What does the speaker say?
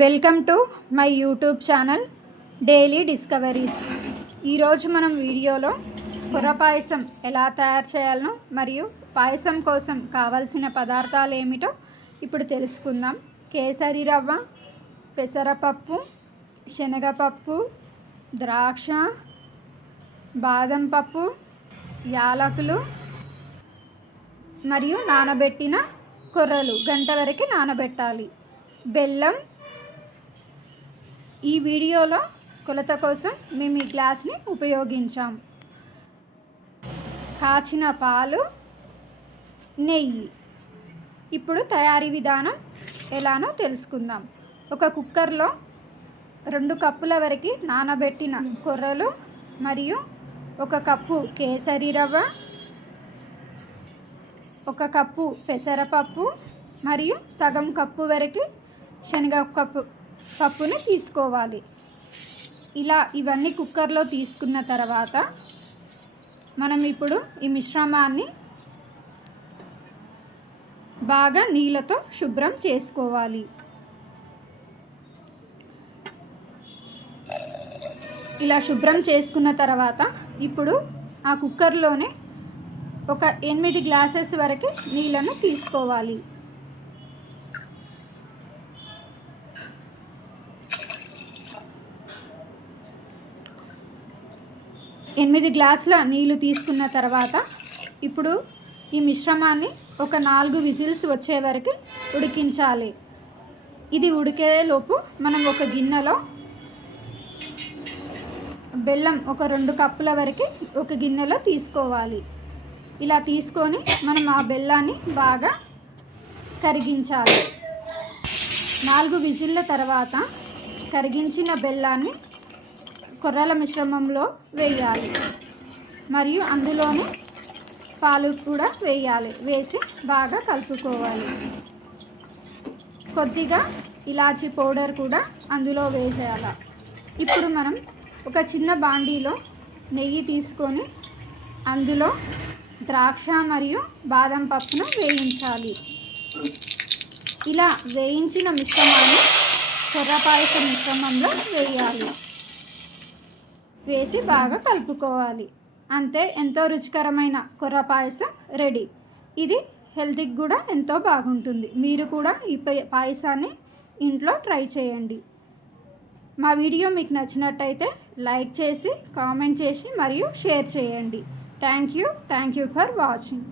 Welcome to my YouTube channel daily discoveries. ఈరోజు మనం వీడియోలో కుర్ర పాయసం ఎలా తయారు చేయాలనో మరియు పాయసం కోసం కావలసిన పదార్థాలు ఏమిటో ఇప్పుడు తెలుసుకుందాం. కేసరి రవ్వ పెసరపప్పు శనగపప్పు ద్రాక్ష బాదం పప్పు యాలకులు మరియు నానబెట్టిన కొర్రలు గంట వరకు నానబెట్టాలి. బెల్లం ఈ వీడియోలో కొలత కోసం మేము ఈ గ్లాస్ని ఉపయోగించాం. కాచిన పాలు నెయ్యి. ఇప్పుడు తయారీ విధానం ఎలానో తెలుసుకుందాం. ఒక కుక్కర్లో రెండు కప్పుల వరకు నానబెట్టిన కొర్రలు మరియు ఒక కప్పు కేసరి రవ్వ ఒక కప్పు పెసరపప్పు మరియు సగం కప్పు వరకు శనగ కప్పు పప్పుని తీసుకోవాలి. ఇలా ఇవన్నీ కుక్కర్లో తీసుకున్న తర్వాత మనం ఇప్పుడు ఈ మిశ్రమాన్ని బాగా నీళ్ళతో శుభ్రం చేసుకోవాలి. ఇలా శుభ్రం చేసుకున్న తర్వాత ఇప్పుడు ఆ కుక్కర్లోనే ఒక ఎనిమిది గ్లాసెస్ వరకు నీళ్ళను తీసుకోవాలి. ఎనిమిది గ్లాసుల నీళ్ళు తీసుకున్న తర్వాత ఇప్పుడు ఈ మిశ్రమాన్ని ఒక నాలుగు విజిల్స్ వచ్చే వరకు ఉడికించాలి. ఇది ఉడికేలోపు మనం ఒక గిన్నెలో బెల్లం ఒక రెండు కప్పుల వరకు ఒక గిన్నెలో తీసుకోవాలి. ఇలా తీసుకొని మనం ఆ బెల్లాన్ని బాగా కరిగించాలి. నాలుగు విజిల్ల తర్వాత కరిగించిన బెల్లాన్ని కొర్రల మిశ్రమంలో వేయాలి. మరియు అందులోనే పాలు కూడా వేయాలి. వేసి బాగా కలుపుకోవాలి. కొద్దిగా ఇలాచి పౌడర్ కూడా అందులో వేసేయాలి. ఇప్పుడు మనం ఒక చిన్న బాండీలో నెయ్యి తీసుకొని అందులో ద్రాక్ష మరియు బాదం పప్పును వేయించాలి. ఇలా వేయించిన మిశ్రమాన్ని కొర్ర పాయస మిశ్రమంలో వేయాలి. వేసి బాగా కలుపుకోవాలి. అంతే ఎంతో రుచికరమైన కొర్ర పాయసం రెడీ. ఇది హెల్త్కి కూడా ఎంతో బాగుంటుంది. మీరు కూడా ఈ పాయసాన్ని ఇంట్లో ట్రై చేయండి. మా వీడియో మీకు నచ్చినట్టయితే లైక్ చేసి కామెంట్ చేసి మరియు షేర్ చేయండి. Thank you thank you for watching.